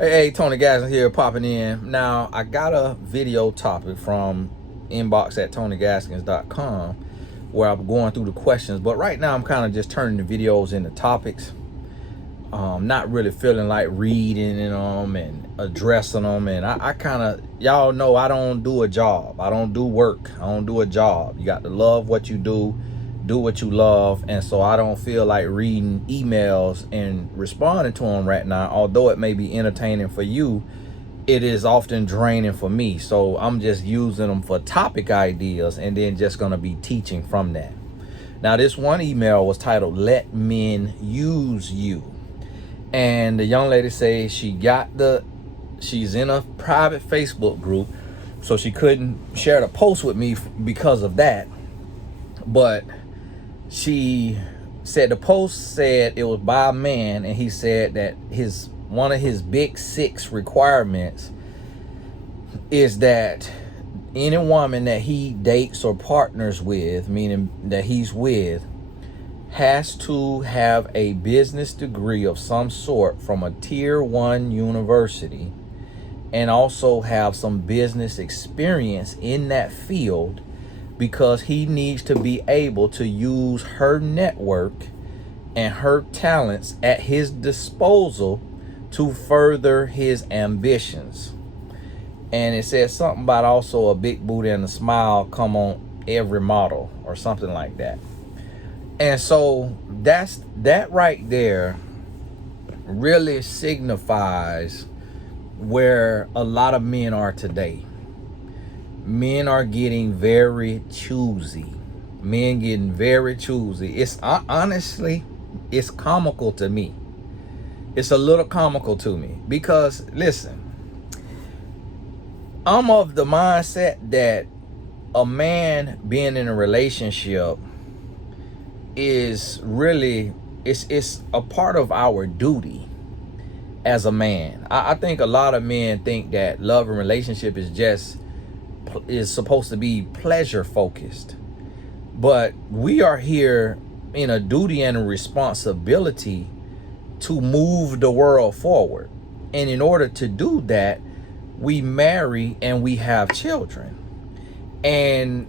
Hey, Tony Gaskins here, popping in. Now, I got a video topic from inbox at tonygaskins.com where I'm going through the questions, but right now I'm kind of just turning the videos into topics. Not really feeling like reading them and addressing them. And I kind of, y'all know I don't do a job. I don't do work. I don't do a job. You got to love what you do what you love. And so I don't feel like reading emails and responding to them right now. Although it may be entertaining for you, it is often draining for me. So I'm just using them for topic ideas and then just going to be teaching from that. Now, this one email was titled, "Let Men Use You." And the young lady says she's in a private Facebook group, so she couldn't share the post with me because of that. But she said the post said it was by a man, and he said that one of his big 6 requirements is that any woman that he dates or partners with, meaning that he's with, has to have a business degree of some sort from a tier 1 university and also have some business experience in that field, because he needs to be able to use her network and her talents at his disposal to further his ambitions. And it says something about also a big booty and a smile come on every model or something like that. And so that right there really signifies where a lot of men are today. Men are getting very choosy. It's honestly, it's comical to me. It's a little comical to me because, listen, I'm of the mindset that a man being in a relationship is really, it's a part of our duty as a man. I think a lot of men think that love and relationship is supposed to be pleasure focused, but we are here in a duty and a responsibility to move the world forward. And in order to do that, we marry and we have children. And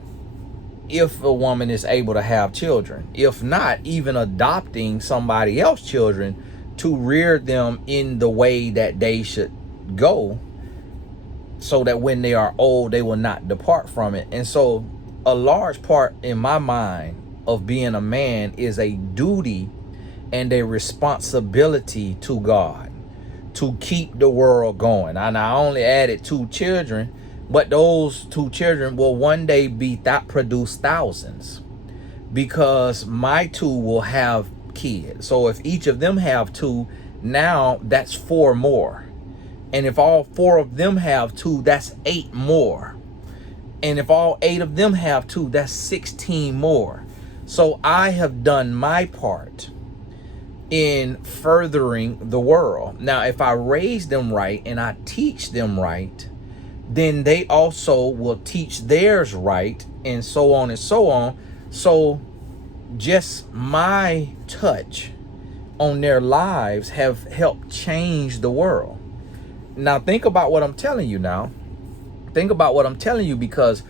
if a woman is able to have children, if not, even adopting somebody else's children to rear them in the way that they should go, so that when they are old, they will not depart from it. And so a large part in my mind of being a man is a duty and a responsibility to God to keep the world going. And I only added 2 children, but those 2 children will one day produce thousands, because my 2 will have kids. So if each of them have 2, now that's 4 more. And if all 4 of them have 2, that's 8 more. And if all 8 of them have 2, that's 16 more. So I have done my part in furthering the world. Now, if I raise them right and I teach them right, then they also will teach theirs right, and so on and so on. So just my touch on their lives have helped change the world. Now think about what I'm telling you now. Think about what I'm telling you, because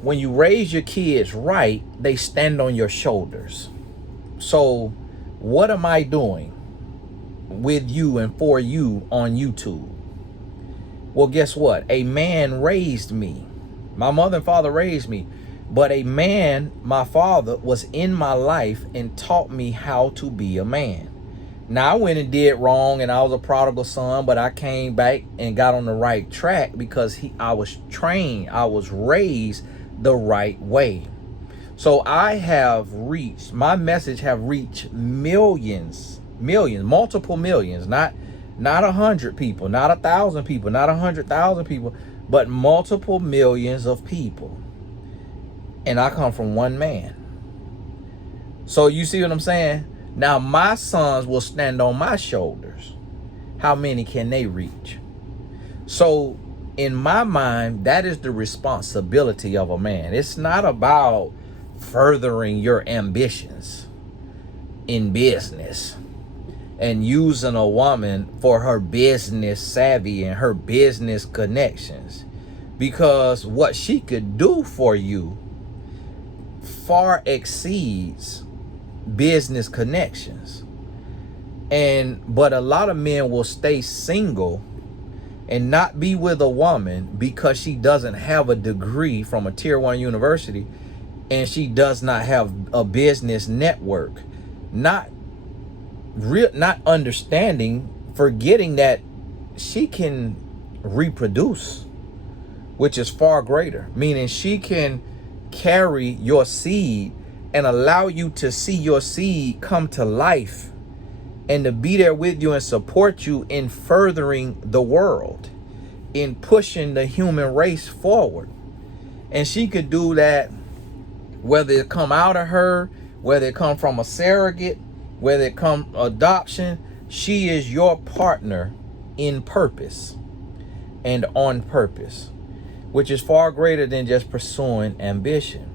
when you raise your kids right, they stand on your shoulders. So what am I doing with you and for you on YouTube? Well, guess what? A man raised me. My mother and father raised me. But a man, my father, was in my life and taught me how to be a man. Now, I went and did wrong, and I was a prodigal son, but I came back and got on the right track because I was trained, I was raised the right way. So my message have reached millions, multiple millions, not 100 people, not 1,000 people, not 100,000 people, but multiple millions of people. And I come from one man. So you see what I'm saying? Now my sons will stand on my shoulders. How many can they reach? So in my mind, that is the responsibility of a man. It's not about furthering your ambitions in business and using a woman for her business savvy and her business connections, because what she could do for you far exceeds business connections. But a lot of men will stay single and not be with a woman because she doesn't have a degree from a tier 1 university and she does not have a business network, not understanding, forgetting that she can reproduce, which is far greater, meaning she can carry your seed and allow you to see your seed come to life and to be there with you and support you in furthering the world, in pushing the human race forward. And she could do that whether it come out of her, whether it come from a surrogate, whether it come adoption. She is your partner in purpose and on purpose, which is far greater than just pursuing ambition.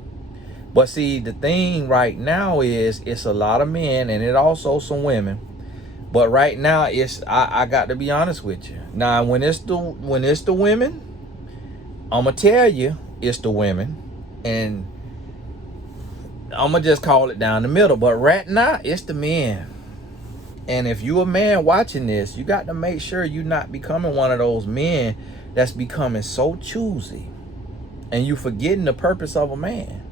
But see, the thing right now is it's a lot of men and it also some women. But right now it's I got to be honest with you. Now when it's the women, I'ma tell you it's the women, and I'ma just call it down the middle. But right now it's the men. And if you a man watching this, you got to make sure you're not becoming one of those men that's becoming so choosy and you forgetting the purpose of a man.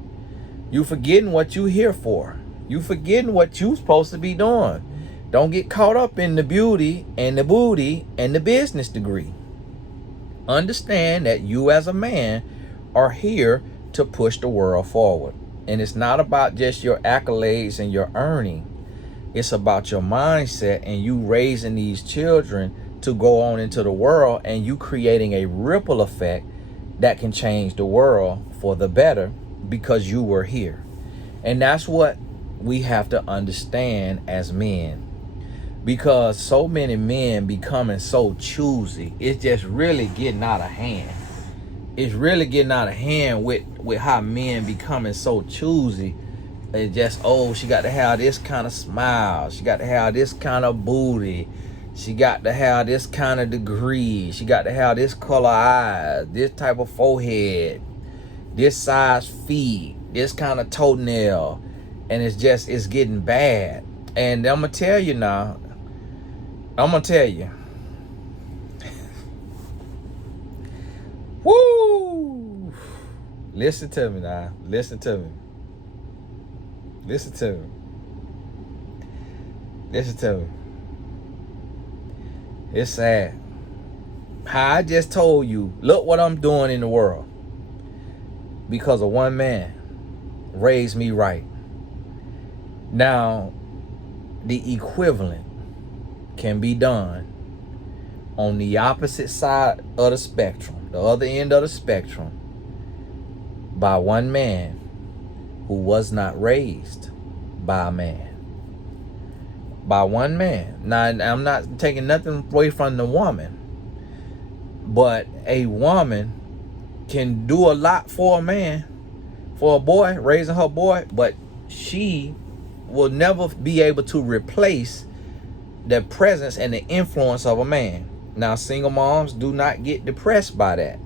You forgetting what you here for. You forgetting what you supposed to be doing. Don't get caught up in the beauty and the booty and the business degree. Understand that you as a man are here to push the world forward. And it's not about just your accolades and your earning. It's about your mindset and you raising these children to go on into the world and you creating a ripple effect that can change the world for the better because you were here. And that's what we have to understand as men. Because so many men becoming so choosy, it's just really getting out of hand. It's really getting out of hand with how men becoming so choosy. It's just, oh, she got to have this kind of smile. She got to have this kind of booty. She got to have this kind of degree. She got to have this color eyes, this type of forehead, this size feet, this kind of toenail. And it's getting bad. And I'm going to tell you now, woo! Listen to me now. Listen to me. It's sad. How I just told you, look what I'm doing in the world. Because of one man raised me right. Now, the equivalent can be done on the opposite side of the spectrum, the other end of the spectrum, by one man who was not raised by a man. By one man. Now, I'm not taking nothing away from the woman, but a woman can do a lot for a man, for a boy, raising her boy, but she will never be able to replace the presence and the influence of a man. Now, single moms, do not get depressed by that.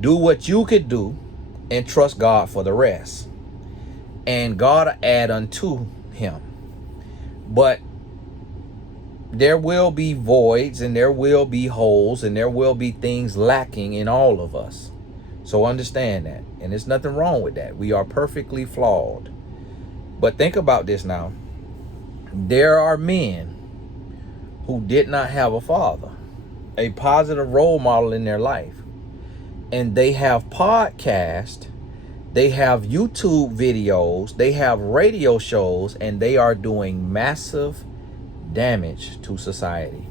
Do what you could do and trust God for the rest. And God will add unto him. But there will be voids and there will be holes and there will be things lacking in all of us. So understand that. And there's nothing wrong with that. We are perfectly flawed. But think about this now. There are men who did not have a father, a positive role model in their life. And they have podcasts, they have YouTube videos, they have radio shows, and they are doing massive damage to society.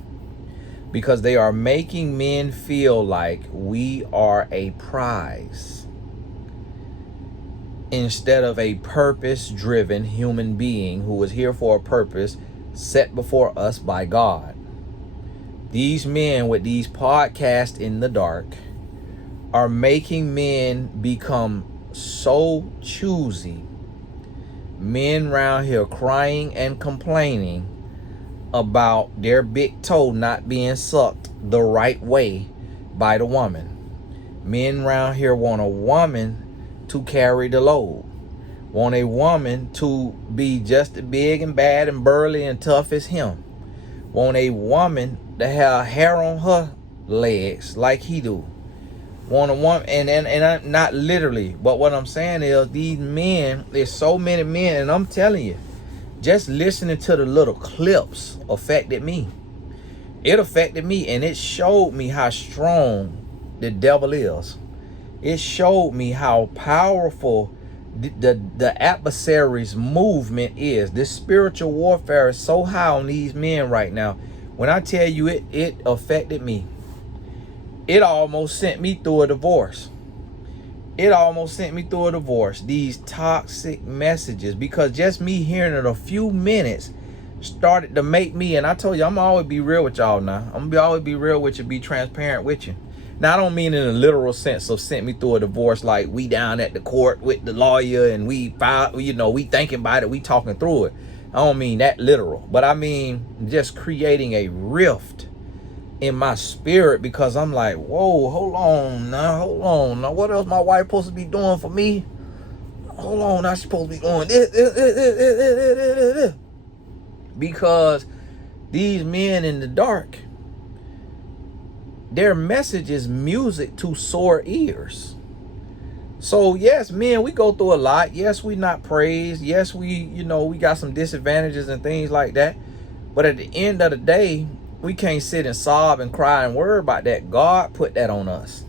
Because they are making men feel like we are a prize instead of a purpose-driven human being who is here for a purpose set before us by God. These men with these podcasts in the dark are making men become so choosy. Men around here crying and complaining about their big toe not being sucked the right way by the woman. Men around here want a woman to carry the load. Want a woman to be just as big and bad and burly and tough as him. Want a woman to have hair on her legs like he do. Want a woman, and I'm not literally, but what I'm saying is these men, there's so many men, and I'm telling you, just listening to the little clips affected me. It affected me, and it showed me how strong the devil is. It showed me how powerful the adversary's movement is. This spiritual warfare is so high on these men right now. When I tell you it affected me. It almost sent me through a divorce. It almost sent me through a divorce. These toxic messages, because just me hearing it a few minutes started to make me, and I told you I'm gonna always be real with y'all now. I'm gonna always be real with you, be transparent with you. Now I don't mean in a literal sense of sent me through a divorce like we down at the court with the lawyer and we filed, we thinking about it, we talking through it. I don't mean that literal, but I mean just creating a rift in my spirit, because I'm like, whoa, hold on now, what else my wife supposed to be doing for me? Hold on, now she's supposed to be doing this. Because these men in the dark, their message is music to sore ears. So yes, men, we go through a lot. Yes, we not praised. Yes, we got some disadvantages and things like that. But at the end of the day, we can't sit and sob and cry and worry about that. God put that on us.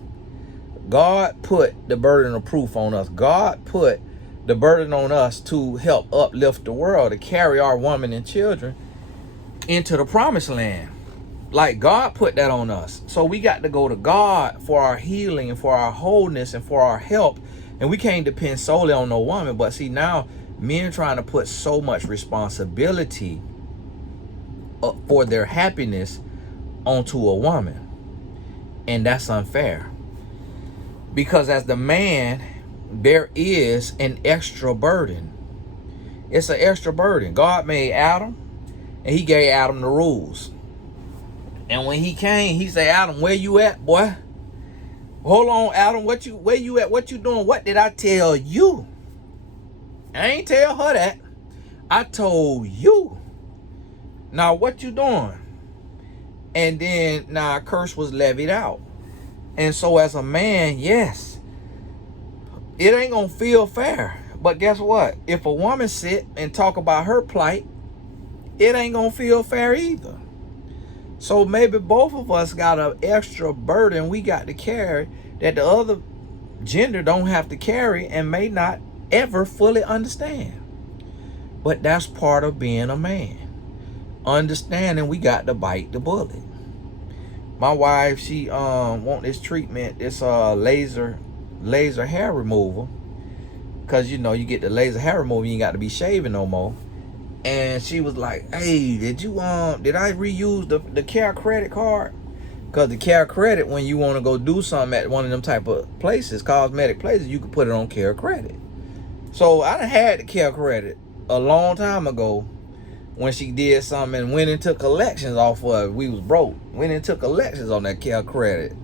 God put the burden of proof on us. God put the burden on us to help uplift the world, to carry our women and children into the promised land. Like God put that on us. So we got to go to God for our healing and for our wholeness and for our help. And we can't depend solely on no woman. But see, now men trying to put so much responsibility for their happiness onto a woman, and that's unfair, because as the man there is an extra burden. It's an extra burden. God made Adam and he gave Adam the rules, and when he came he said, Adam, where you at, boy? Hold on, Adam, where you at? What you doing? What did I tell you? I ain't tell her that. I told you. Now what you doing? And then now a curse was levied out. And so as a man, yes, it ain't gonna feel fair. But guess what? If a woman sit and talk about her plight, it ain't gonna feel fair either. So maybe both of us got an extra burden we got to carry that the other gender don't have to carry and may not ever fully understand. But that's part of being a man. Understanding we got to bite the bullet. My wife, she want this treatment, this laser hair removal, because you get the laser hair removal, you ain't got to be shaving no more. And she was like, hey, did I reuse the care credit card? Because the care credit, when you want to go do something at one of them type of places, cosmetic places, you can put it on care credit. So I done had the care credit a long time ago, when she did something and went into collections off of it. We was broke. Went into collections on that care credit.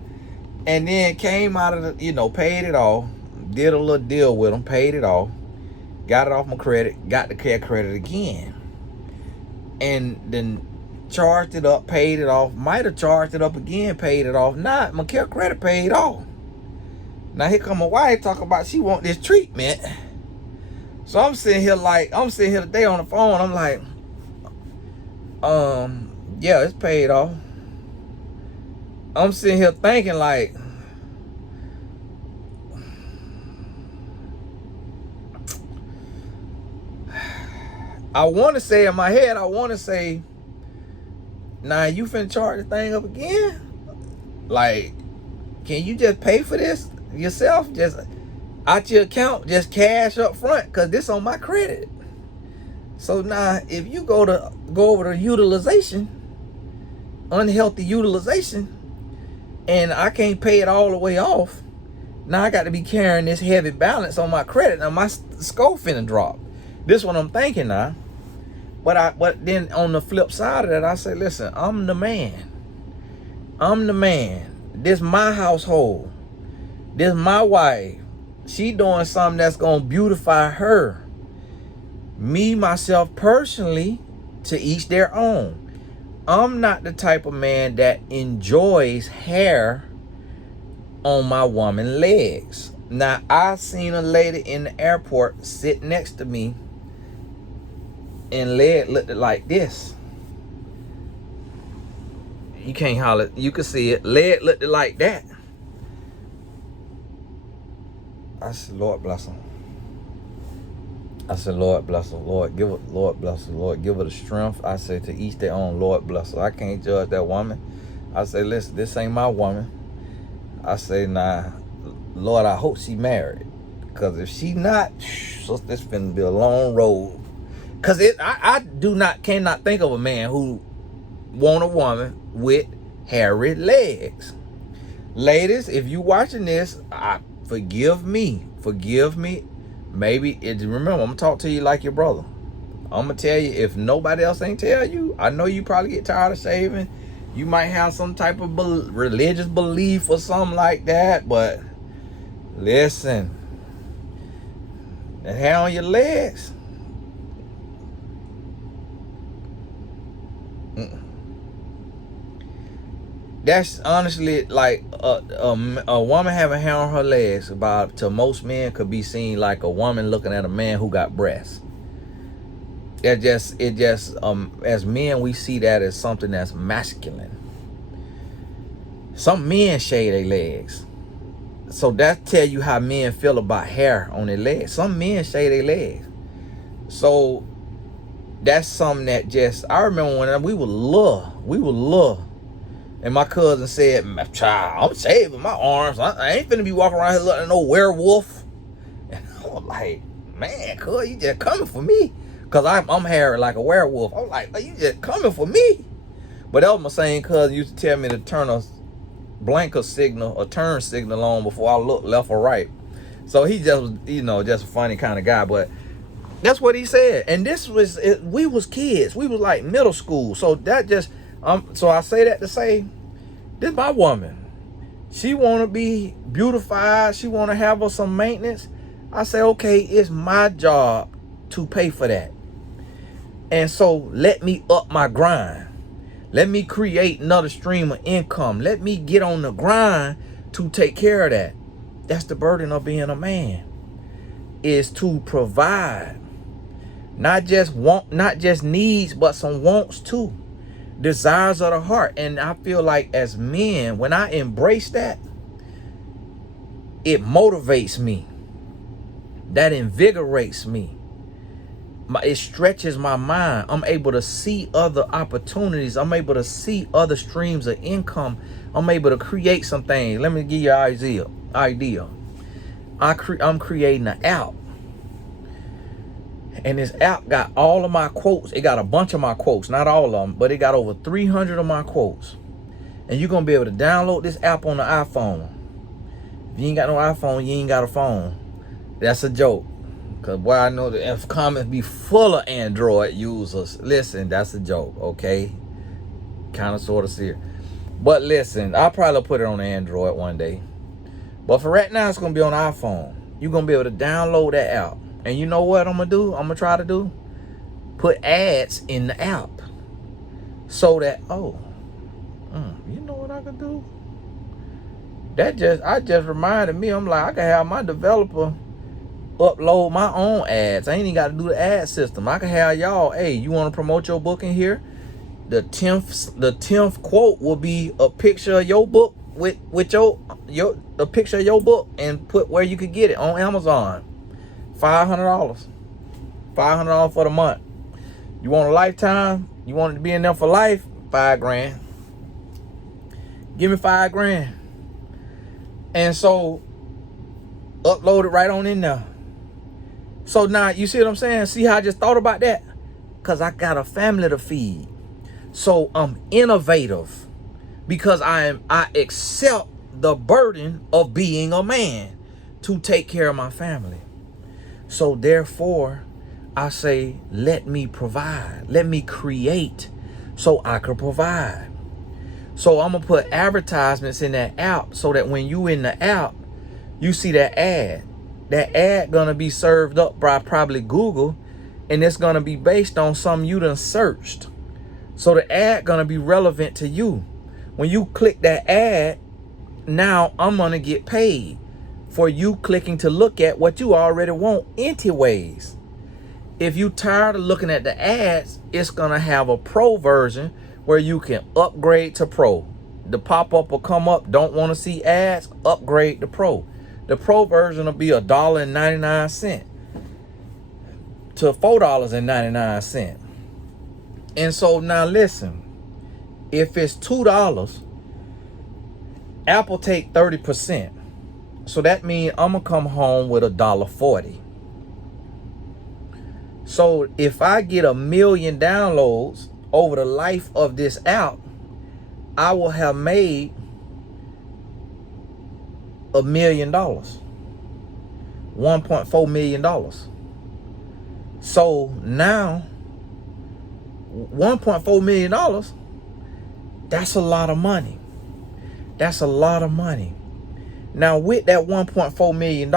And then came out of the, paid it off. Did a little deal with them, paid it off. Got it off my credit, got the care credit again. And then charged it up, paid it off. Might have charged it up again, paid it off. Nah, my care credit paid off. Now here come my wife talking about she want this treatment. So I'm sitting here today on the phone. I'm like, yeah, it's paid off. I'm sitting here thinking like, I want to say in my head, nah, you finna charge the thing up again? Like, can you just pay for this yourself? Just out your account, just cash up front, because this on my credit. So now, if you go over to utilization, unhealthy utilization, and I can't pay it all the way off, now I got to be carrying this heavy balance on my credit. Now my score finna drop. This what I'm thinking now. But then on the flip side of that, I say, listen, I'm the man. I'm the man. This my household. This my wife. She doing something that's gonna beautify her. Me, myself, personally, to each their own. I'm not the type of man that enjoys hair on my woman's legs. Now, I seen a lady in the airport sit next to me and leg looked like this. You can't holler, you can see it. Leg looked like that. I said, Lord bless her. I said, Lord bless her. Lord give her, Lord bless her. Lord give her the strength. I said, to each their own. Lord bless her. I can't judge that woman. I say, listen, this ain't my woman. I say, nah, Lord, I hope she married. Because if she not, so this finna be a long road. Because I cannot think of a man who want a woman with hairy legs. Ladies, if you watching this, forgive me. Maybe remember, I'm gonna talk to you like your brother. I'm gonna tell you, if nobody else ain't tell you, I know you probably get tired of shaving. You might have some type of religious belief or something like that, but listen, that hair on your legs, that's honestly like a woman having hair on her legs to most men could be seen like a woman looking at a man who got breasts. It just as men, we see that as something that's masculine. Some men shave their legs, so that tell you how men feel about hair on their legs. Some men shave their legs, so that's something that just, I remember when we were little, and my cousin said, child, I'm shaving my arms. I ain't finna be walking around here looking like no werewolf. And I was like, man, cuz, you just coming for me. Because I'm hairy like a werewolf. I was like, you just coming for me. But that was my same cousin used to tell me to turn a blinker signal, a turn signal on before I look left or right. So he just was, just a funny kind of guy. But that's what he said. And we was kids. We was like middle school. So that just, so I say that to say, this my woman. She want to be beautified. She want to have her some maintenance. I say, okay, it's my job to pay for that. And so let me up my grind. Let me create another stream of income. Let me get on the grind to take care of that. That's the burden of being a man, is to provide. Not just needs, but some wants too. Desires of the heart. And I feel like as men, when I embrace that, it motivates me. That invigorates me. It stretches my mind. I'm able to see other opportunities. I'm able to see other streams of income. I'm able to create some things. Let me give you an idea. I'm creating an app. And this app got all of my quotes. It got a bunch of my quotes, not all of them, but it got over 300 of my quotes. And you're going to be able to download this app on the iPhone. If you ain't got no iPhone, you ain't got a phone. That's a joke. Because boy, I know the comments be full of Android users. Listen, that's a joke, okay? Kind of, sort of serious. But listen, I'll probably put it on Android one day. But for right now, it's going to be on iPhone. You're going to be able to download that app. And you know what I'm going to do? I'm going to try to do? Put ads in the app. So that, you know what I could do? I just reminded me, I'm like, I can have my developer upload my own ads. I ain't even got to do the ad system. I can have y'all, hey, you want to promote your book in here? The 10th quote will be a picture of your book with a picture of your book, and put where you could get it on Amazon. $500. $500 for the month. You want a lifetime? You want it to be in there for life? $5,000. Give me $5,000. And so upload it right on in there. So now, you see what I'm saying? See how I just thought about that? Because I got a family to feed. So I'm innovative because I accept the burden of being a man to take care of my family. So therefore, I say, let me provide. Let me create so I can provide. So I'm going to put advertisements in that app so that when you in the app, you see that ad. That ad going to be served up by probably Google, and it's going to be based on something you done searched. So the ad going to be relevant to you. When you click that ad, now I'm going to get paid for you clicking to look at what you already want anyways. If you tired of looking at the ads, it's going to have a pro version where you can upgrade to pro. The pop-up will come up, don't want to see ads, upgrade to pro. The pro version will be $1.99 to $4.99. And so now listen, if it's $2, Apple take 30%. So that means I'm gonna come home with $1.40. So if I get 1 million downloads over the life of this app, I will have made $1 million, $1.4 million. So now $1.4 million, that's a lot of money. That's a lot of money. Now with that $1.4 million,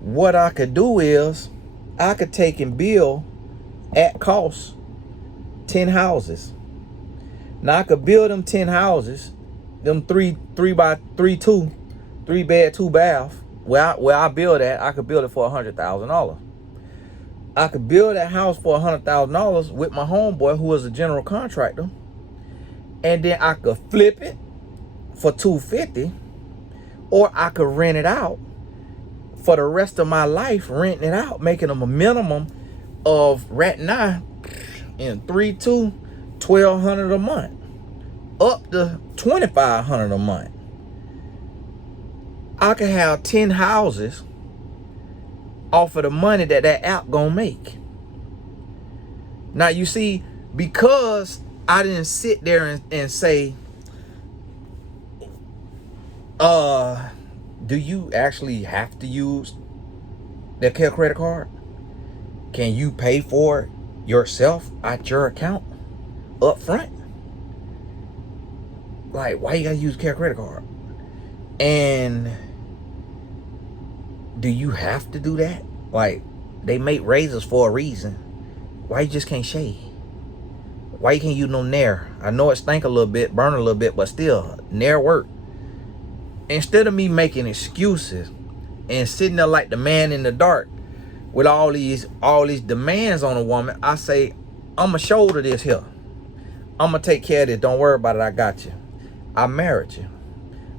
what I could do is I could take and build at cost 10 houses. Now I could build them 10 houses, them three bed, 2 bath. Where I build at, I could build it for $100,000. I could build that house for $100,000 with my homeboy who is a general contractor, and then I could flip it for $250, or I could rent it out for the rest of my life, renting it out, making them a minimum of right now in 3-2, $1,200 a month, up to $2,500 a month. I could have 10 houses off of the money that app gonna make. Now you see, because I didn't sit there and say, do you actually have to use the credit card? Can you pay for it yourself at your account up front? Like, why you gotta use credit card? And do you have to do that? Like, they make razors for a reason. Why you just can't shave? Why you can't use no Nair? I know it stink a little bit, burn a little bit, but still, Nair work. Instead of me making excuses and sitting there like the man in the dark with all these demands on a woman, I say, I'ma shoulder this here. I'ma take care of this. Don't worry about it. I got you. I married you.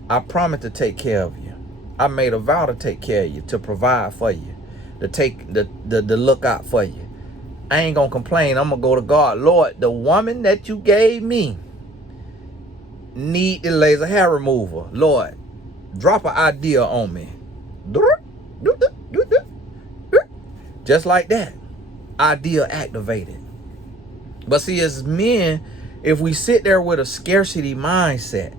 I promised to take care of you. I made a vow to take care of you, to provide for you, to take the look out for you. I ain't gonna complain. I'm gonna go to God. Lord, the woman that you gave me need the laser hair remover. Lord, drop an idea on me. Just like that. Idea activated. But see, as men, if we sit there with a scarcity mindset,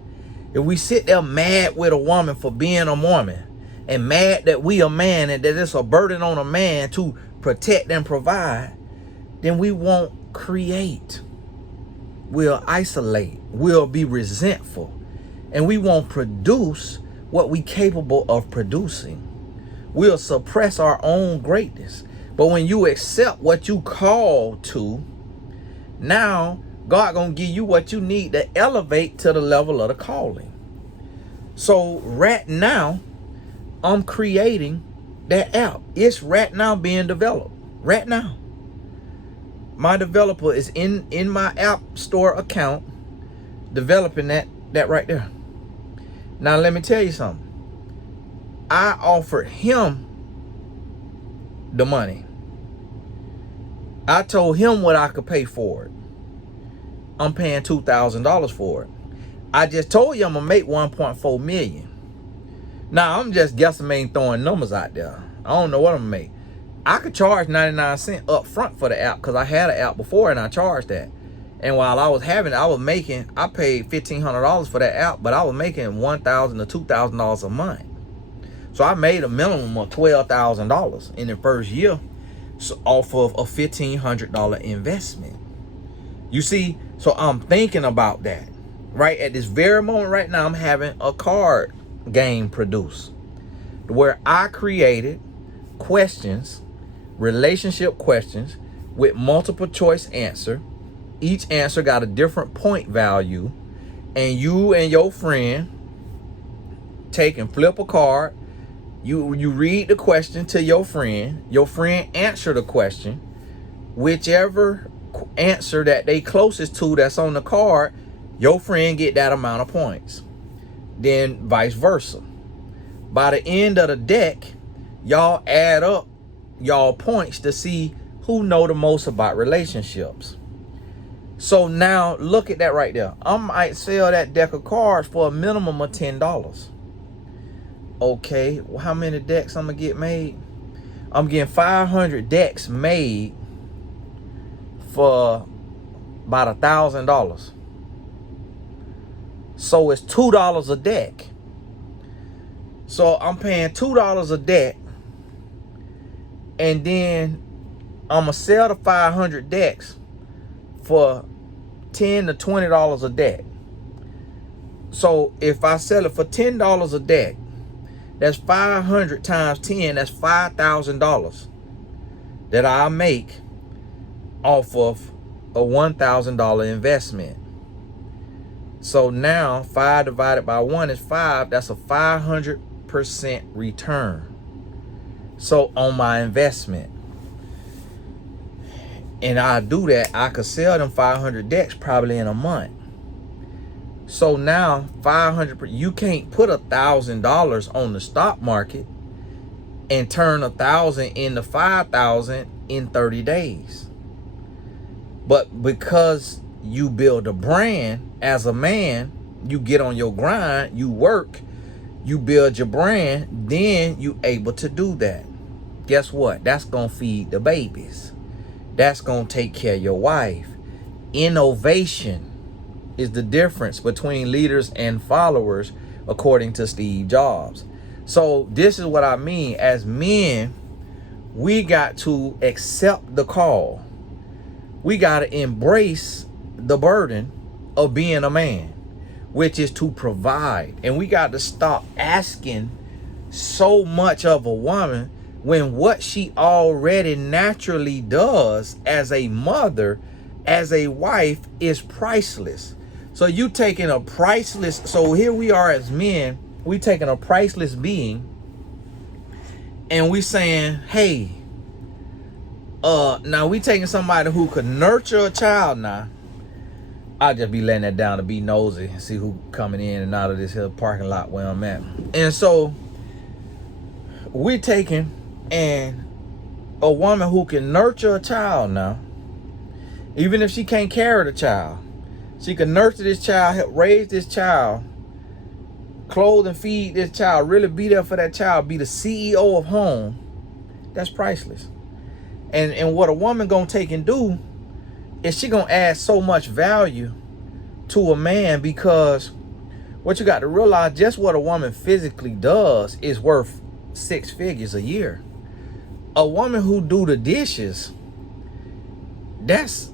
if we sit there mad with a woman for being a woman, and mad that we a man and that it's a burden on a man to protect and provide, then we won't create. We'll isolate. We'll be resentful. And we won't produce what we capable of producing. We'll suppress our own greatness. But when you accept what you call to, now God gonna give you what you need to elevate to the level of the calling. So right now, I'm creating that app. It's right now being developed. Right now. My developer is in my app store account developing that right there. Now let me tell you something. I offered him the money. I told him what I could pay for it. I'm paying $2,000 for it. I just told you I'm gonna make 1.4 million. Now I'm just guesstimating, throwing numbers out there. I don't know what I'm gonna make. I could charge 99 cents up front for the app because I had an app before and I charged that. And while I was having it, I paid $1,500 for that app, but I was making $1,000 to $2,000 a month. So I made a minimum of $12,000 in the first year so off of a $1,500 investment. You see, so I'm thinking about that. Right at this very moment right now, I'm having a card game produced where I created questions, relationship questions with multiple choice answer. Each answer got a different point value, and you and your friend take and flip a card. You read the question to your friend answer the question. Whichever answer that they closest to that's on the card, your friend get that amount of points. Then vice versa. By the end of the deck, y'all add up y'all points to see who know the most about relationships. So now look at that right there. I might sell that deck of cards for a minimum of $10. Okay, well, how many decks I'm gonna get made? I'm getting 500 decks made for about $1,000. So it's $2 a deck. So I'm paying $2 a deck, and then I'm gonna sell the 500 decks for $10 to $20 a deck. So if I sell it for $10 a deck, that's 500 times 10, that's $5,000 that I make off of a $1,000 investment. So now 5 divided by 1 is 5. That's a 500% return. So on my investment. And I do that, I could sell them 500 decks probably in a month. So now 500, you can't put $1,000 on the stock market and turn 1,000 into 5,000 in 30 days. But because you build a brand as a man, you get on your grind, you work, you build your brand, then you able to do that. Guess what? That's gonna feed the babies. That's gonna take care of your wife. Innovation is the difference between leaders and followers, according to Steve Jobs. So this is what I mean. As men, we got to accept the call. We got to embrace the burden of being a man, which is to provide. And we got to stop asking so much of a woman when what she already naturally does as a mother, as a wife, is priceless. So you taking a priceless, so here we are as men, we taking a priceless being and we saying, hey, now we taking somebody who could nurture a child now. I'll just be letting that down to be nosy and see who coming in and out of this here parking lot where I'm at. And so we taking and a woman who can nurture a child now, even if she can't carry the child. She can nurture this child, help raise this child, clothe and feed this child, really be there for that child, be the CEO of home. That's priceless. And what a woman gonna take and do is she gonna add so much value to a man, because what you got to realize, just what a woman physically does is worth 6 figures a year. A woman who do the dishes, that's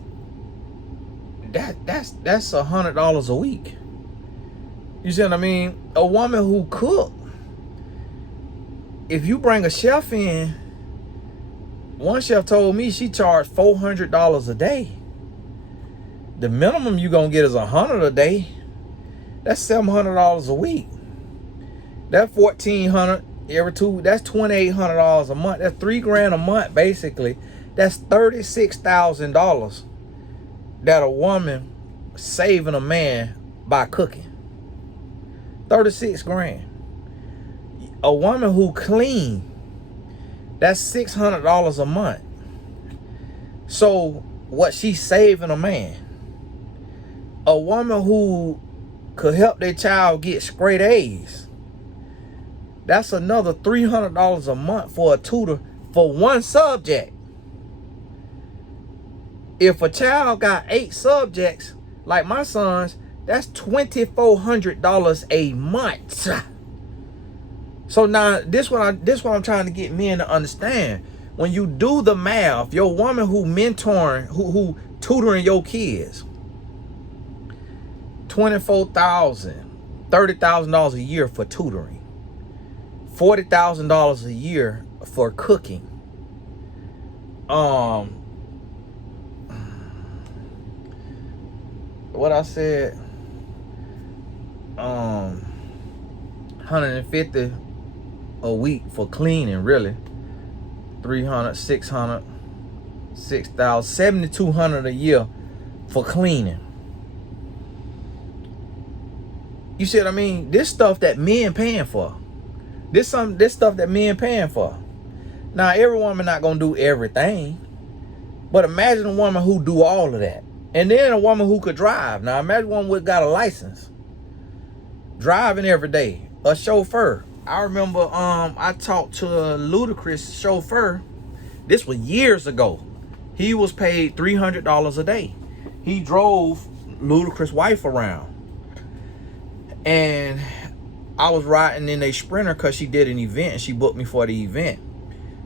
$100 a week. You see what I mean? A woman who cook, if you bring a chef in, one chef told me she charged $400 a day. The minimum you gonna get is $100 a day. That's $700 a week. That $1,400 every 2. That's $2,800 a month. That's $3,000 a month basically. That's $36,000 that a woman saving a man by cooking. 36 grand. A woman who clean, that's $600 a month. So what she's saving a man. A woman who could help their child get straight A's, that's another $300 a month for a tutor for one subject. If a child got 8 subjects, like my son's, that's $2,400 a month. So now this what I'm trying to get men to understand. When you do the math, your woman who mentoring, who tutoring your kids, $24,000, $30,000 a year for tutoring, $40,000 a year for cooking. What I said, 150 a week for cleaning, really. 300, 600, 6,000, 7,200 a year for cleaning. You see what I mean? This stuff that men paying for. This stuff that men paying for. Now, every woman not gonna do everything, but imagine a woman who do all of that. And then a woman who could drive. Now, imagine one who got a license, driving every day, a chauffeur. I remember I talked to a Ludacris chauffeur. This was years ago. He was paid $300 a day. He drove Ludacris' wife around. And I was riding in a Sprinter because she did an event and she booked me for the event.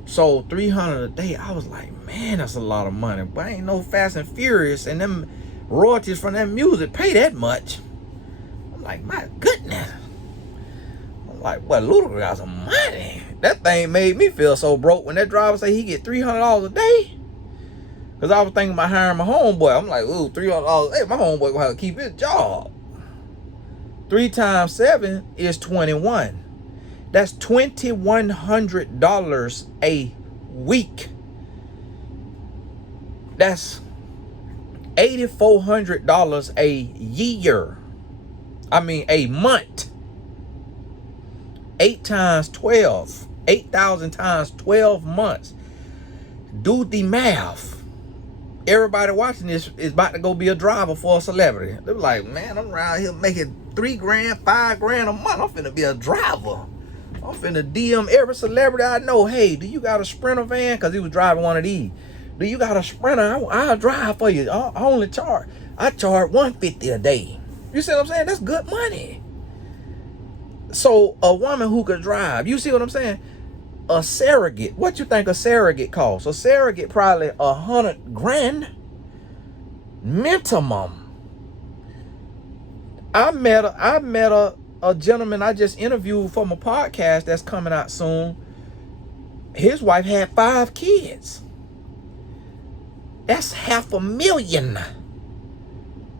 So $300 a day, I was like, man, that's a lot of money. But ain't no Fast and Furious and them royalties from that music pay that much. I'm like, my goodness. I'm like, well, Ludacris got some money. That thing made me feel so broke when that driver said he get $300 a day. Because I was thinking about hiring my homeboy. I'm like, ooh, $300 a day. My homeboy gonna have to keep his job. 3 times 7 is 21. That's $2,100 a week. That's $8,400 a year. I mean, a month. 8 times 12. 8,000 times 12 months. Do the math. Everybody watching this is about to go be a driver for a celebrity. They're like, man, I'm around here making $3 grand, $5 grand a month. I'm finna be a driver. I'm finna DM every celebrity I know. Hey, do you got a Sprinter van? Because he was driving one of these. Do you got a Sprinter? I'll drive for you. I only charge. I charge $150 a day. You see what I'm saying? That's good money. So a woman who could drive, you see what I'm saying? A surrogate. What you think a surrogate costs? A surrogate probably $100 grand minimum. I met a gentleman I just interviewed for my podcast that's coming out soon. His wife had 5 kids. That's $500,000.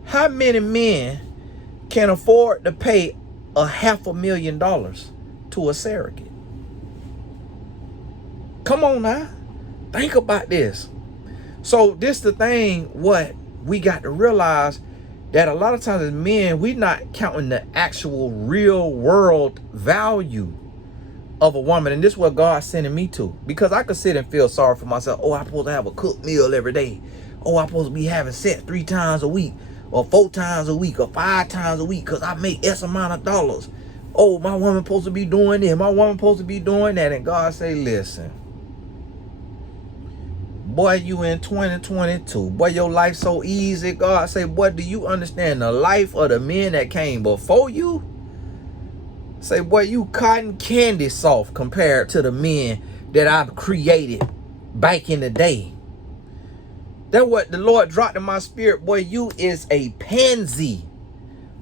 How many men can afford to pay $500,000 to a surrogate? Come on now. Think about this. So this the thing, what we got to realize, that a lot of times as men, we not counting the actual real world value of a woman. And this is what God's sending me to. Because I could sit and feel sorry for myself. Oh, I'm supposed to have a cooked meal every day. Oh, I'm supposed to be having sex 3 times a week, or 4 times a week, or 5 times a week, because I make S amount of dollars. Oh, my woman supposed to be doing this. My woman supposed to be doing that. And God say, listen, boy, you in 2022. Boy, your life so easy. God say, boy, do you understand the life of the men that came before you? Say, boy, you cotton candy soft compared to the men that I've created back in the day. That's what the Lord dropped in my spirit. Boy, you is a pansy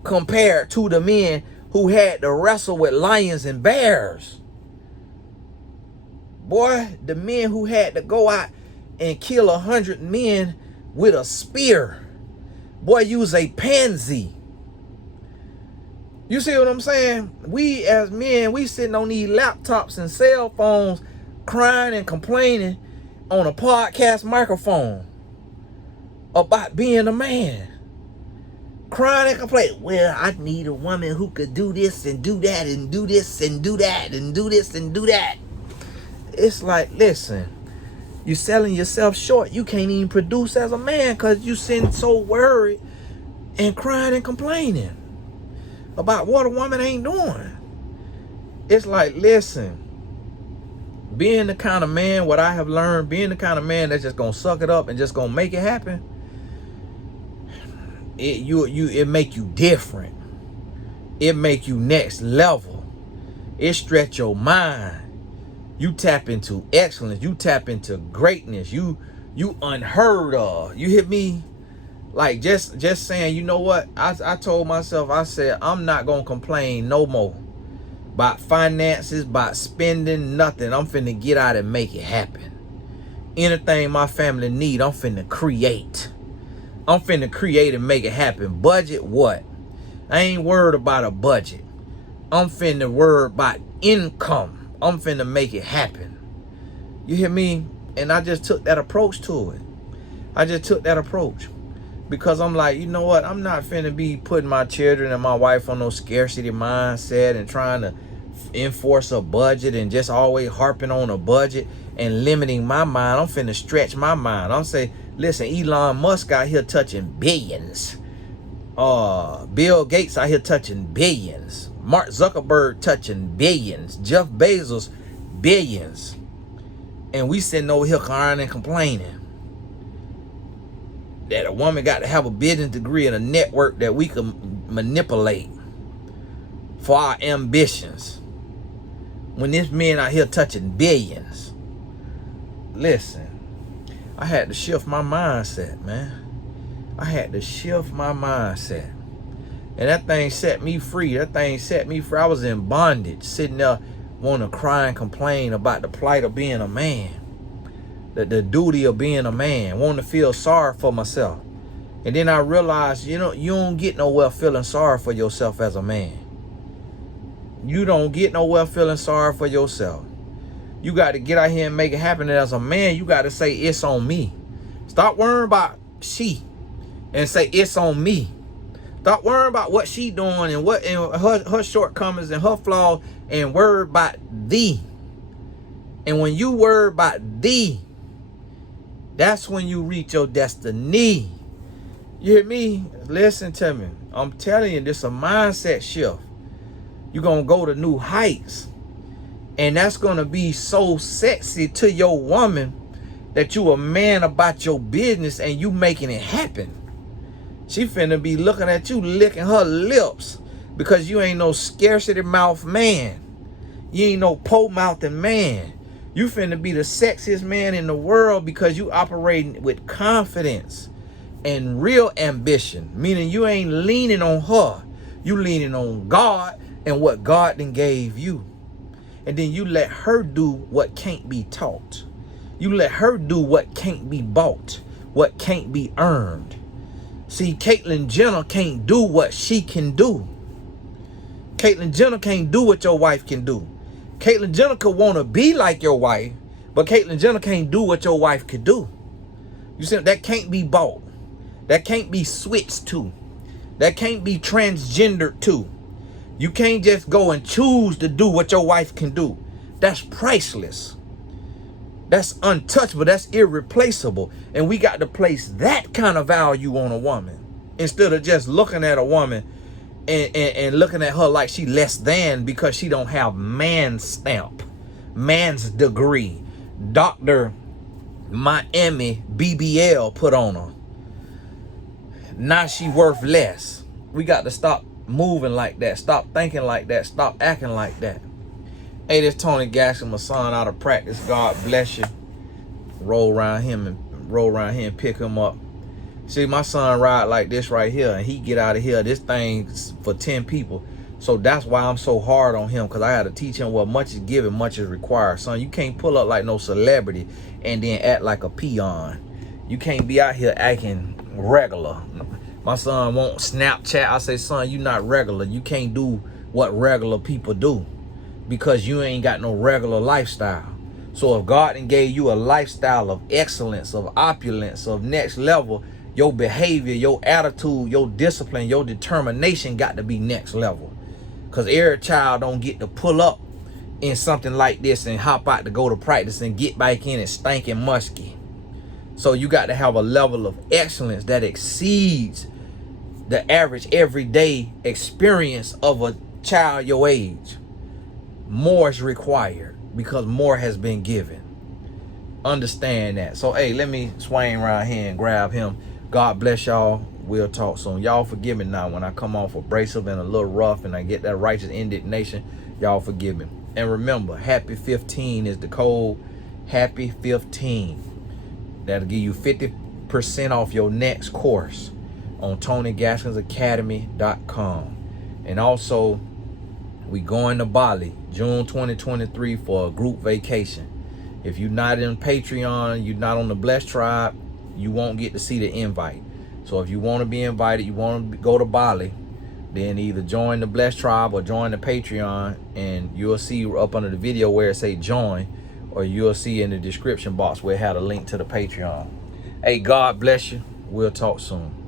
compared to the men who had to wrestle with lions and bears. Boy, the men who had to go out and kill 100 men with a spear. Boy, you's a pansy. You see what I'm saying? We as men, we sitting on these laptops and cell phones crying and complaining on a podcast microphone about being a man. Crying and complaining. Well, I need a woman who could do this and do that and do this and do that and do this and do that. It's like, listen, you're selling yourself short. You can't even produce as a man because you sitting so worried and crying and complaining about what a woman ain't doing. It's like, listen, being the kind of man, what I have learned, being the kind of man that's just gonna suck it up and just gonna make it happen, it make you different. It make you next level. It stretch your mind. You tap into excellence. You tap into greatness. You unheard of. You hit me? Like just saying, you know what? I told myself, I said, I'm not gonna complain no more about finances, about spending, nothing. I'm finna get out and make it happen. Anything my family need, I'm finna create. I'm finna create and make it happen. Budget what? I ain't worried about a budget. I'm finna worry about income. I'm finna make it happen. You hear me? And I just took that approach to it. I just took that approach. Because I'm like, you know what? I'm not finna be putting my children and my wife on no scarcity mindset and trying to enforce a budget and just always harping on a budget and limiting my mind. I'm finna stretch my mind. I'm saying, listen, Elon Musk out here touching billions. Bill Gates out here touching billions. Mark Zuckerberg touching billions. Jeff Bezos, billions. And we sitting over here crying and complaining that a woman got to have a business degree and a network that we can manipulate for our ambitions. When this man out here touching billions. Listen, I had to shift my mindset, man. I had to shift my mindset. And that thing set me free. That thing set me free. I was in bondage, sitting there wanting to cry and complain about the plight of being a man. The duty of being a man, wanting to feel sorry for myself. And then I realized, you know, you don't get nowhere feeling sorry for yourself as a man. You don't get nowhere feeling sorry for yourself. You got to get out here and make it happen. And as a man, you got to say, it's on me. Stop worrying about she and say, it's on me. Stop worrying about what she doing and what and her shortcomings and her flaws, and worry about thee. And when you worry about thee, that's when you reach your destiny. You hear me? Listen to me. I'm telling you, this is a mindset shift. You're going to go to new heights. And that's going to be so sexy to your woman that you a man about your business and you making it happen. She finna be looking at you, licking her lips, because you ain't no scarcity mouth man. You ain't no po-mouthin' man. You finna be the sexiest man in the world because you operating with confidence and real ambition. Meaning you ain't leaning on her. You leaning on God and what God then gave you. And then you let her do what can't be taught. You let her do what can't be bought, what can't be earned. See, Caitlyn Jenner can't do what she can do. Caitlyn Jenner can't do what your wife can do. Caitlyn Jenner could want to be like your wife, but Caitlyn Jenner can't do what your wife could do. You see, that can't be bought. That can't be switched to. That can't be transgendered to. You can't just go and choose to do what your wife can do. That's priceless. That's untouchable. That's irreplaceable. And we got to place that kind of value on a woman instead of just looking at a woman and looking at her like she less than because she don't have man's stamp, man's degree, Dr. Miami BBL put on her. Now she worth less. We got to stop moving like that. Stop thinking like that. Stop acting like that. Hey, this Tony Gaskin, my son out of practice. God bless you. Roll around him and pick him up. See, my son ride like this right here, and he get out of here. This thing's for 10 people. So that's why I'm so hard on him, because I got to teach him what much is given, much is required. Son, you can't pull up like no celebrity and then act like a peon. You can't be out here acting regular. My son won't Snapchat. I say, son, you not regular. You can't do what regular people do because you ain't got no regular lifestyle. So if God done gave you a lifestyle of excellence, of opulence, of next level, your behavior, your attitude, your discipline, your determination got to be next level. Because every child don't get to pull up in something like this and hop out to go to practice and get back in and stinking musky. So you got to have a level of excellence that exceeds the average everyday experience of a child your age. More is required because more has been given. Understand that. So, hey, let me swing around here and grab him. God bless y'all. We'll talk soon. Y'all forgive me now when I come off abrasive and a little rough and I get that righteous indignation. Y'all forgive me. And remember, Happy 15 is the code. Happy 15. That'll give you 50% off your next course on TonyGaskinsAcademy.com. And also, we going to Bali June 2023 for a group vacation. If you're not in Patreon, you're not on the Blessed Tribe, you won't get to see the invite. So if you want to be invited, you want to go to Bali, then either join the Blessed Tribe or join the Patreon, and you'll see up under the video where it say join, or you'll see in the description box where it had a link to the Patreon. Hey, God bless you. We'll talk soon.